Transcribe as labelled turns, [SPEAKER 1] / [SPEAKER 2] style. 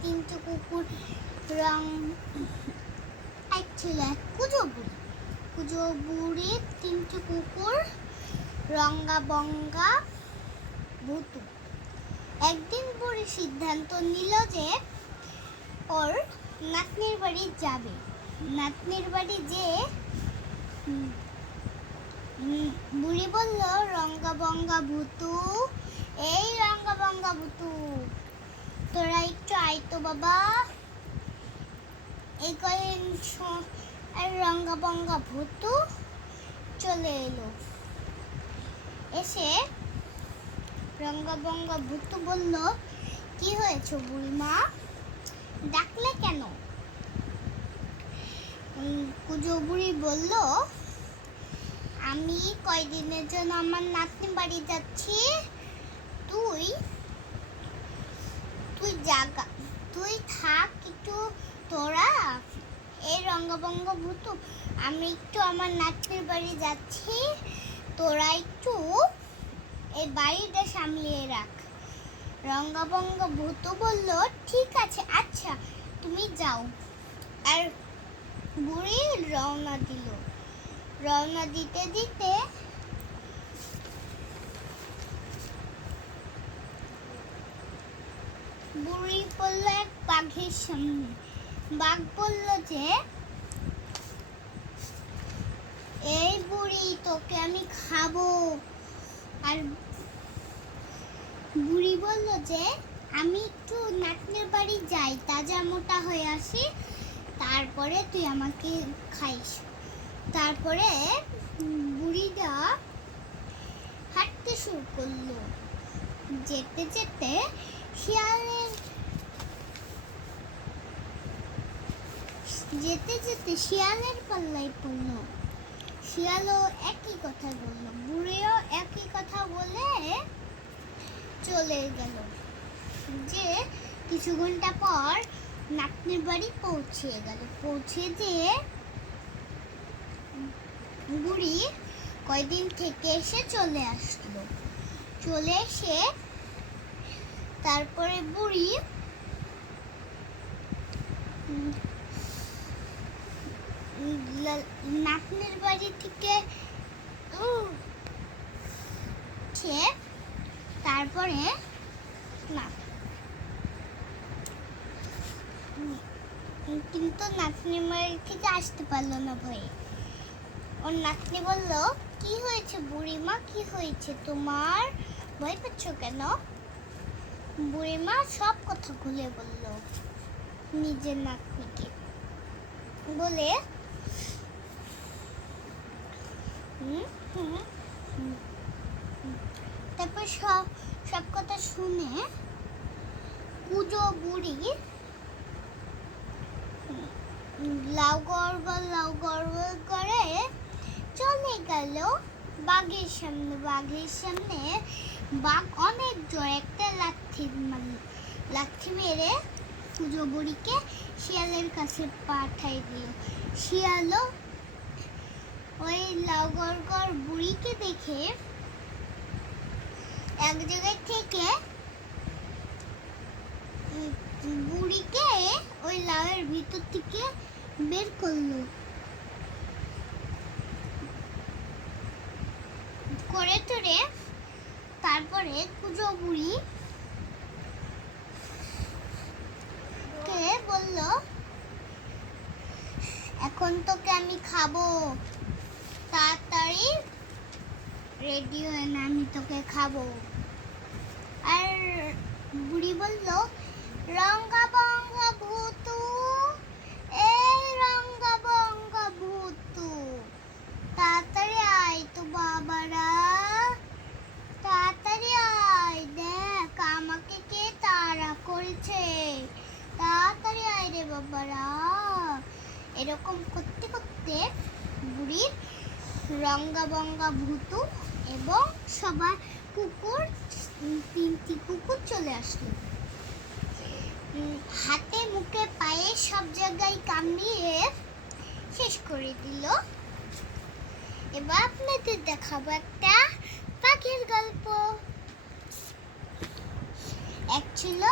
[SPEAKER 1] তিনটে কুকুর, রং এক ছিল কুজো বুড়ি। কুজো বুড়ির তিনটে কুকুর, রঙ্গা বঙ্গা, ভুতু। একদিন বুড়ি সিদ্ধান্ত নিল যে ওর নাতনির বাড়ি যাবে। নাতনির বাড়ি যে বুড়ি বলল, রঙ্গা বঙ্গা ভুতু, এই রঙ্গা বঙ্গা ভুতু বাবা। এই কয়েন আর রঙ্গা বঙ্গা ভুতু চলে এলো। এসে রঙ্গা বঙ্গা ভুতু বলল, কি হয়েছে বুড়িমা? ডাকলে কেন? কুজো বুড়ি বলল, আমি কয়দিনের জন্য আমার নাতনি বাড়ি যাচ্ছি তুই তুই জাগা তুই থাক একটু তোরা এই ভূতু আমি একটু আমার নাতনির বাড়ি যাচ্ছি। তোরা একটু এই বাড়িটা সামলিয়ে রাখ। রঙ্গবঙ্গ ভূতু বলল, ঠিক আছে আচ্ছা তুমি যাও। আর বুড়ি রওনা দিল। রওনা দিতে দিতে বুড়ি পড়ল এক বাঘের সামনে। বাঘ বলল যে এই বুড়ি তোকে আমি খাব। আর বুড়ি বলল যে, আমি একটু নাতনির বাড়ি যাই, তাজা মোটা হয়ে আসি, তারপরে তুই আমাকে খাইস। তারপরে বুড়িটা হাঁটতে শুরু করল। যেতে যেতে শিয়ালের যেতে যেতে শিয়ালের পাল্লায় পড়ল। শিয়ালও একই কথা বলল, বুড়িও একই কথা বলে চলে গেল। যে কিছু ঘণ্টা পর নাতনির বাড়ি পৌঁছে গেল। পৌঁছে যেয়ে বুড়ি কয়দিন থেকে এসে চলে আসলো। চলে এসে তারপরে বুড়ি নাতনির বাড়ি থেকে সে তারপরে না। কিন্তু নাতনির বাড়ি থেকে আসতে পারল না ভয়ে ওর নাতনি বলল, কি হয়েছে বুড়িমা? কি হয়েছে তোমার? ভয় পাচ্ছ কেন? বুড়িমা সব কথা খুলে বলল নিজের নাতনিকে। বলে তারপর সব সব কথা শুনে পুজো বুড়ি লাউ গড়গড় লাউ গড়গড় করে চলে গেল বাঘের সামনে। বাঘের সামনে বাঘ অনেক জোর একটা লাথি মারল লাথি মেরে পুজো বুড়িকে শিয়ালের কাছে পাঠাই দিল। শিয়ালও ওই লাউ গড়গড় দেখে, এক জায়গায় থেকে বুড়িকে ওই লাউয়ের ভিতর থেকে বের করল। করে টরে তারপরে কুজো বুড়ি কে বলল, এখন তোকে আমি খাব। তাড়াতাড়ি রেডি হয়ে না, আমি তোকে খাব। আর বুড়ি বলল, রঙ্গা বঙ্গা ভূতু এই রঙ্গা বঙ্গা ভূতু, তাড়াতাড়ি আয় তো বাবারা, তাড়াতাড়ি আয়, দেখ আমাকে কে তাড়া করেছে, তাড়াতাড়ি আয় রে বাবারা। এরকম করতে করতে বুড়ির রঙ্গা বঙ্গা ভূতু এবং সবার কুকুর তিনটি কুকুর চলে আসলো। হাতে, মুখে, পায়ে সব জায়গায় কামড়িয়ে শেষ করে দিল। এবার আপনাদের দেখাবো একটা পাখির গল্প। এক ছিল